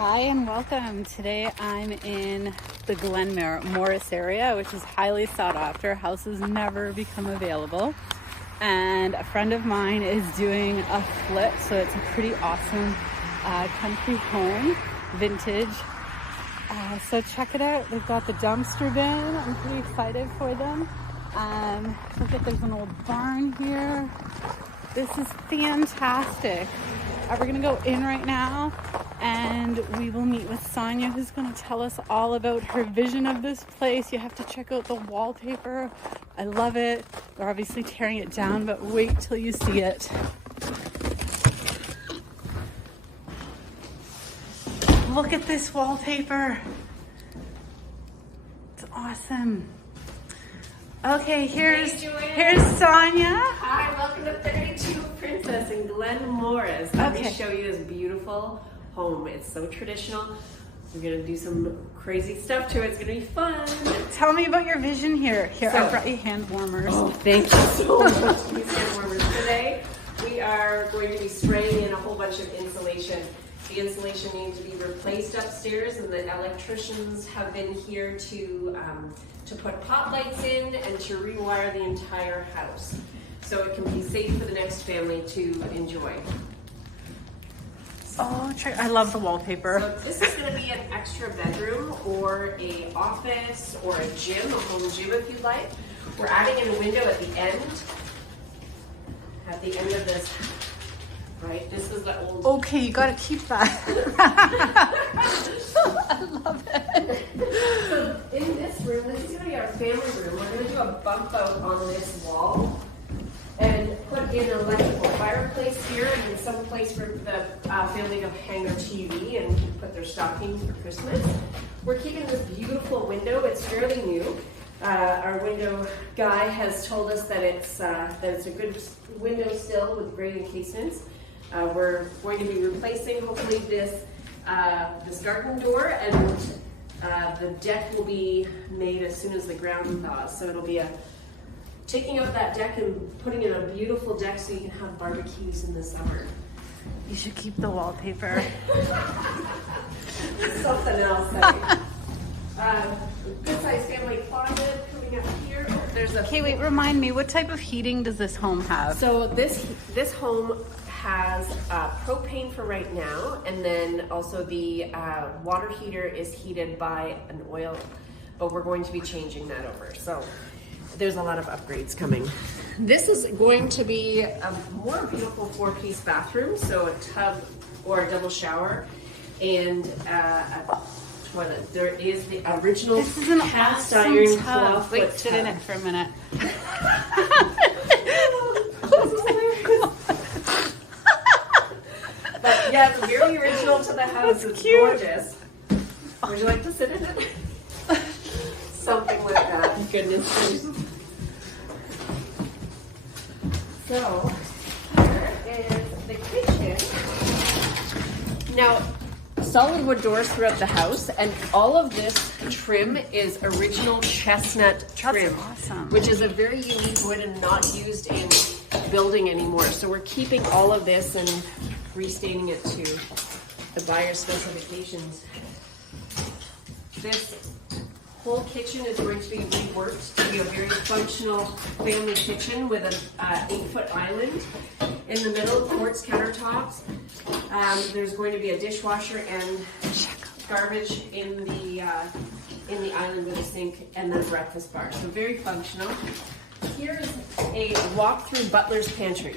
Hi and welcome. Today I'm in the Glen Morris area, which is highly sought after. Houses never become available. And a friend of mine is doing a flip, so it's a pretty awesome country home, vintage. So check it out. They've got the dumpster bin. I'm pretty excited for them. Look at, there's an old barn here. This is fantastic. We're gonna go in right now and we will meet with Sonya, who's gonna tell us all about her vision of this place. You have to check out the wallpaper. I love it. They're obviously tearing it down, but wait till you see it. Look at this wallpaper. It's awesome. Okay, here's Sonya. Hi, welcome to 32 Princess in Glen Morris. Let me show you this beautiful home. It's so traditional. We're gonna do some crazy stuff to it. It's gonna be fun. Tell me about your vision here. Here, I brought you hand warmers. Oh, thank you so much. These hand warmers today. We are going to be spraying in a whole bunch of insulation. The insulation needs to be replaced upstairs, and the electricians have been here to put pot lights in and to rewire the entire house, so it can be safe for the next family to enjoy. Oh, I love the wallpaper. So this is going to be an extra bedroom or a office or a gym, a home gym if you'd like. We're adding in a window at the end of this. Right, this is the old. Okay, you gotta keep that. I love it. So in this room, this is gonna be our family room. We're gonna do a bump out on this wall and put in an electrical fireplace here and some place for the family to hang their TV and put their stockings for Christmas. We're keeping this beautiful window. It's fairly new. Our window guy has told us that it's a good window sill with great encasements. We're going to be replacing, hopefully, this garden door, and the deck will be made as soon as the ground thaws. So it'll be taking out that deck and putting in a beautiful deck so you can have barbecues in the summer. You should keep the wallpaper. Something else. Good size family closet coming up here. Okay, wait, remind me, what type of heating does this home have? So this home has propane for right now, and then also the water heater is heated by an oil, but we're going to be changing that over. So there's a lot of upgrades coming. This is going to be a more beautiful 4-piece bathroom, so a tub or a double shower and a toilet. There is the original cast iron cloth. Wait, sit in it for a minute. But yeah, it's very original to the house. It's cute. Gorgeous. Would you like to sit in it? Something like that. Goodness gracious. So, here is the kitchen. Now, solid wood doors throughout the house, and all of this trim is original chestnut trim. That's awesome. Which is a very unique wood and not used in building anymore. So we're keeping all of this and restaining it to the buyer's specifications. This whole kitchen is going to be reworked to be a very functional family kitchen with an 8-foot island in the middle, quartz countertops. There's going to be a dishwasher and garbage in the island with a sink and then a breakfast bar. So very functional. Here's a walk-through butler's pantry.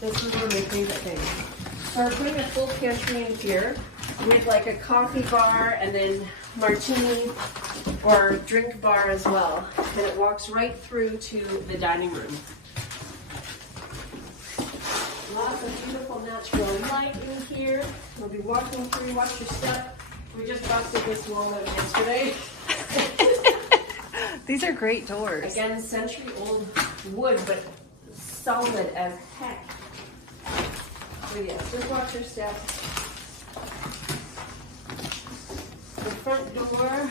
This is one of my favorite things. So we're putting a full pantry in here with like a coffee bar and then martini or drink bar as well. And it walks right through to the dining room. Lots of beautiful natural light in here. We'll be walking through, watch your step. We just busted this wall out yesterday. These are great doors. Again, century-old wood, but solid as heck. So yes, just watch your step. The front door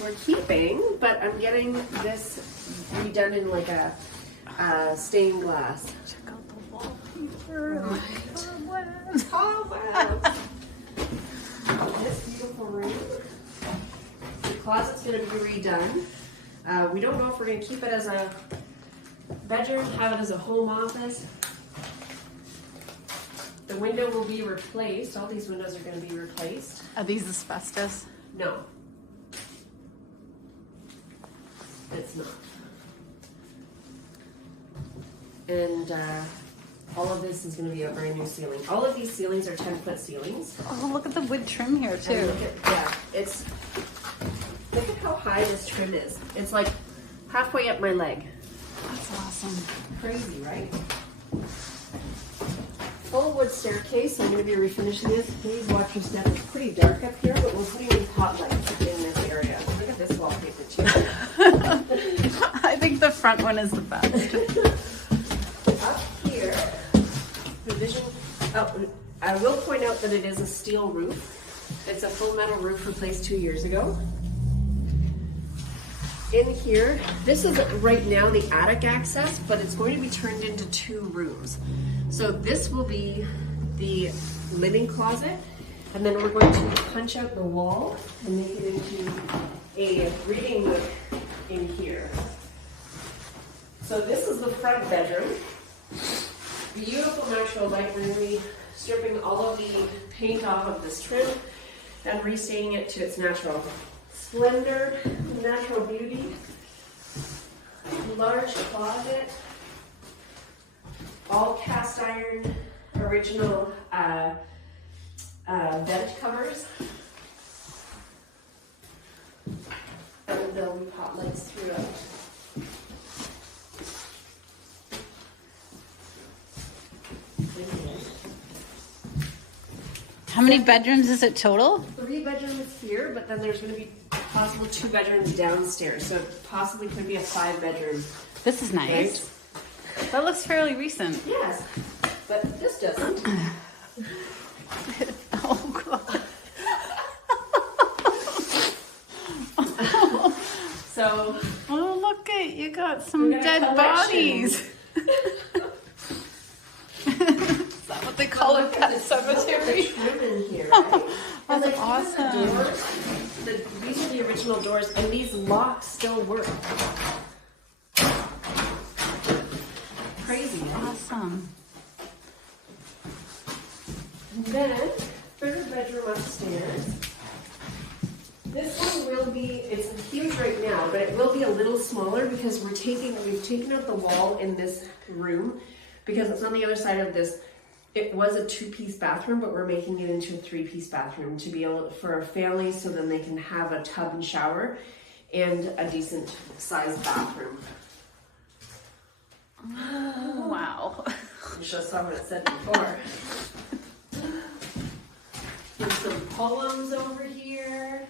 we're keeping, but I'm getting this redone in like a stained glass. Check out the wallpaper. Right. Oh wow. this beautiful room. The closet's going to be redone. We don't know if we're going to keep it as a bedroom, have it as a home office. The window will be replaced. All these windows are going to be replaced. Are these asbestos? No. It's not. And all of this is going to be a brand new ceiling. All of these ceilings are 10-foot ceilings. Oh, look at the wood trim here And too. look at how high this trim is. It's like halfway up my leg. That's awesome. Crazy, right? Full wood staircase. I'm going to be refinishing this. Please watch your step. It's pretty dark up here, but we're putting in hot lights in this area. Look at this wallpaper too. I think the front one is the best. Up here, revision. Oh, I will point out that it is a steel roof. It's a full metal roof replaced 2 years ago. In here, this is right now the attic access, but it's going to be turned into 2 rooms. So this will be the living closet, and then we're going to punch out the wall and make it into a reading nook in here. So this is the front bedroom. Beautiful natural light. We're going to be stripping all of the paint off of this trim and restaining it to its natural splendor, natural beauty. Large closet. All cast iron, original vent covers. And there'll be hot lights throughout. How many bedrooms is it total? 3 bedrooms here, but then there's going to be possible 2 bedrooms downstairs. So it possibly could be a 5-bedroom. This is nice. Right? That looks fairly recent. Yes, but this doesn't. Oh god. So, Oh look at you got some We got a dead collection. bodies. Is that what they call it? Pet cemetery. trim in here, right? And That's like, even awesome. the doors, these are the original doors, and these locks still work. Crazy, right? Awesome. And then, 3rd bedroom upstairs. This one will be, it's huge right now, but it will be a little smaller because we've taken out the wall in this room because it's on the other side of this. It was a 2-piece bathroom, but we're making it into a 3-piece bathroom to be able for a family so then they can have a tub and shower and a decent sized bathroom. Oh, wow. You should have saw what it said before. There's some poems over here.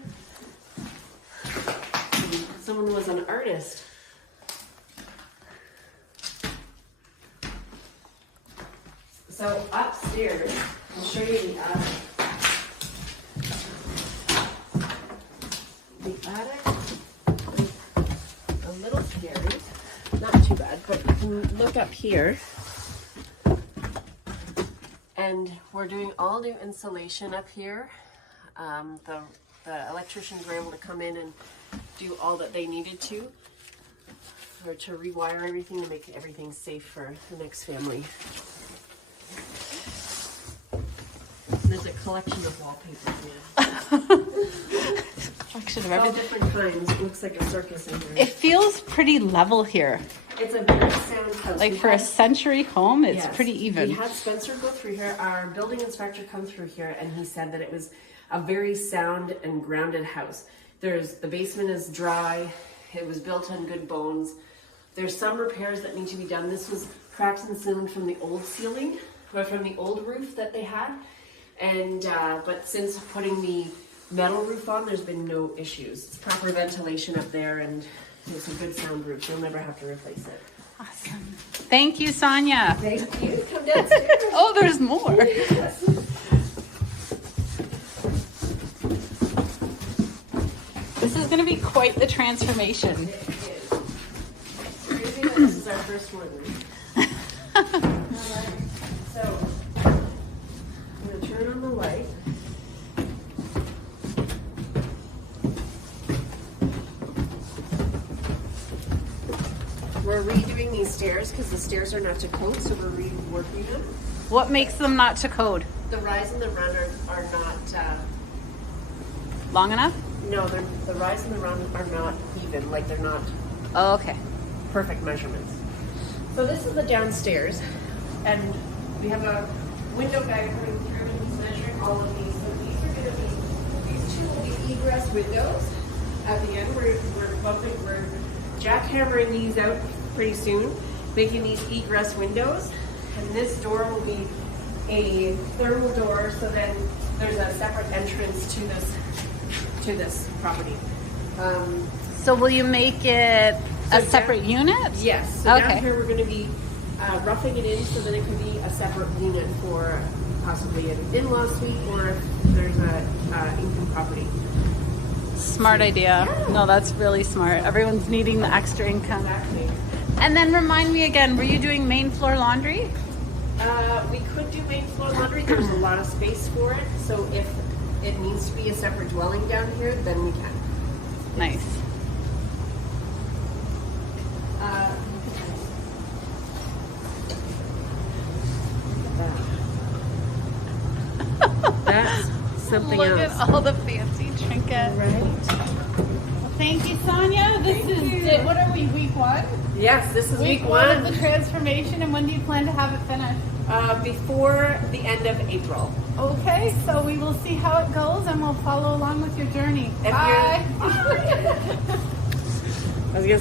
Someone was an artist. So upstairs, I'll show you the attic. The attic is a little scary. Not too bad, but you can look up here. And we're doing all new insulation up here. The electricians were able to come in and do all that they needed to rewire everything to make everything safe for the next family. There's a collection of wallpaper here. Collection of All everything. different kinds. It looks like a circus in here. It feels pretty level here. It's a very sound house. Like We for a had- century home, it's Yes. pretty even. We had Spencer go through here, our building inspector come through here, and he said that it was a very sound and grounded house. The basement is dry, it was built on good bones. There's some repairs that need to be done. This was cracked and sealed from the old ceiling, or from the old roof that they had. And, but since putting the metal roof on, there's been no issues. It's proper ventilation up there, and it's a good sound roof. You'll never have to replace it. Awesome. Thank you, Sonya. Thank you. Come downstairs. Oh, there's more. Yes. This is going to be quite the transformation. It is. Crazy that this is our first one. So, I'm going to turn on the light. redoing these stairs because the stairs are not to code, so we're reworking them. What makes them not to code? The rise and the run are not, Long enough? no, the rise and the run are not even, like they're not Oh, okay. perfect measurements. So this is the downstairs, and we have a window guy coming through and he's measuring all of these. So these are going to be, these two will be egress windows. At the end, we're jackhammering these out pretty soon, making these egress windows. And this door will be a thermal door, so then there's a separate entrance to this property. So will you make it a separate unit? Yes. So Okay. down here we're going to be roughing it in so that it could be a separate unit for possibly an in-law suite or if there's a income property. Smart idea. Yeah. No, that's really smart. Everyone's needing the extra income. Exactly. And then remind me again, were you doing main floor laundry? We could do main floor laundry. There's a lot of space for it. So if it needs to be a separate dwelling down here, then we can. Nice. That's something Look else. at all the fancy trinkets. Right? Well, thank you, Sonya. This is what are we, week one? Yes, this is Week one of the transformation, and when do you plan to have it finished? before the end of April. Okay, so we will see how it goes, and we'll follow along with your journey. If Bye. I was gonna